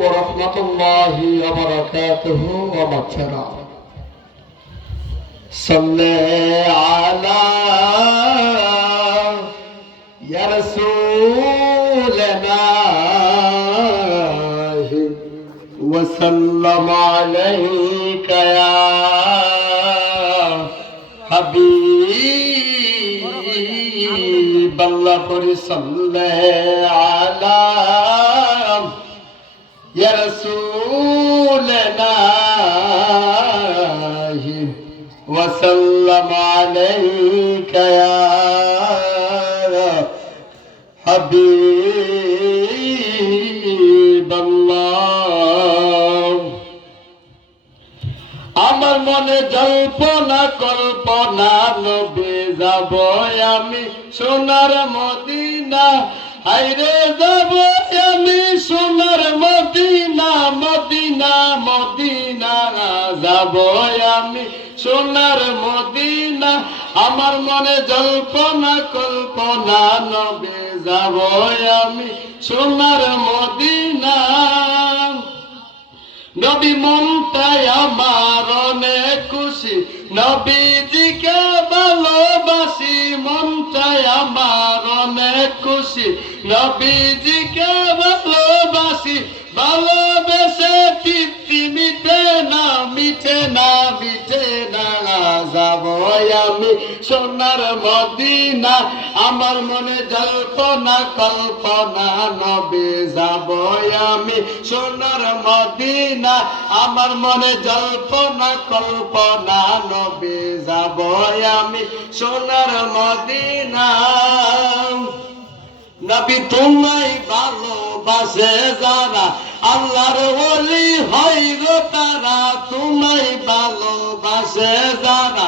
ورحمة الله وبركاته ومغفرة. صل على يا رسولنا وسلم عليك يا حبيب الله. صل على يا رسولنا وسلم عليك يا حبيب الله. আমার মনে জল্পনা কল্পনা নবী যাব আমি সোনার মদিনা, হায়রে যাব আমি সোনার মদিনা, মদিনা মদিনা যাব আমি সোনার মদিনা। আমার মনে জল্পনা কল্পনা নবী যাব আমি সোনার মদিনা। নবী মনটাই আমার অনেক খুশি, নবীজিকে ভালোবাসি, মনটাই আমার অনেক খুশি, নবীজিকে ভালোবাসি। ভালোবেসে তৃপ্তি মিটে না, মিটে না, মিটে না, যাব আমি সোনার মদিনা। আমার মনে জল্পনা কল্পনা নবী যাব আমি সোনার মদিনা। আমার মনে জল্পনা কল্পনা নবী যাব আমি সোনার মদিনা। নবী তোমায় ভালোবাসে যারা, আল্লাহর ওলি হয় গো তারা। তোমায় ভালোবাসে যারা,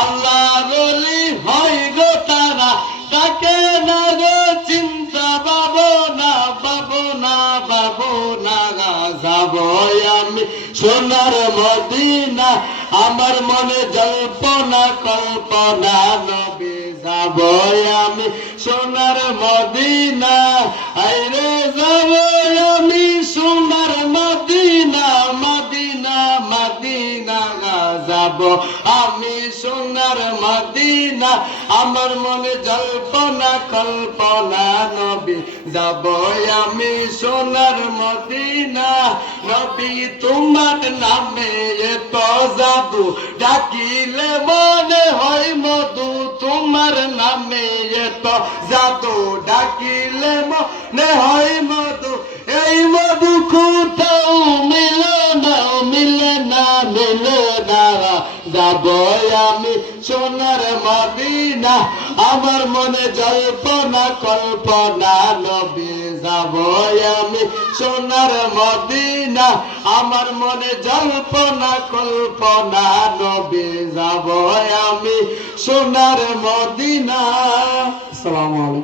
আল্লাহর ওলি হয় গো তারা। তাকে না গো চিন্তা ভাবনা, ভাবনা, ভাবনা যাব আমি সোনার মদিনা। আমার মনে জল্পনা কল্পনা নবী যাব আমি সোনার মদিনা। আইরে যাব আমি সোনার মদিনা, মদিনা মদিনা যাব আমি সোনার মদিনা। আমার মনে জল্পনা কল্পনা নবী যাব আমি সোনার মদিনা। নবী তোমার নামে এত জাদু, ডাকিলে মনে হয় মধু। তোমার নামে এত জাদু, ডাকিলে মনে হয় মধু। এই মধু কোথাও মিলে না, মিলে না, মিলে না। যাব আমি সোনার মদিনা। আমার মনে জল্পনা কল্পনা নবী যাব আমি সোনার মদিনা। আমার মনে জল্পনা কল্পনা নবী যাব আমি সোনার মদিনা। আসসালামু আলাইকুম।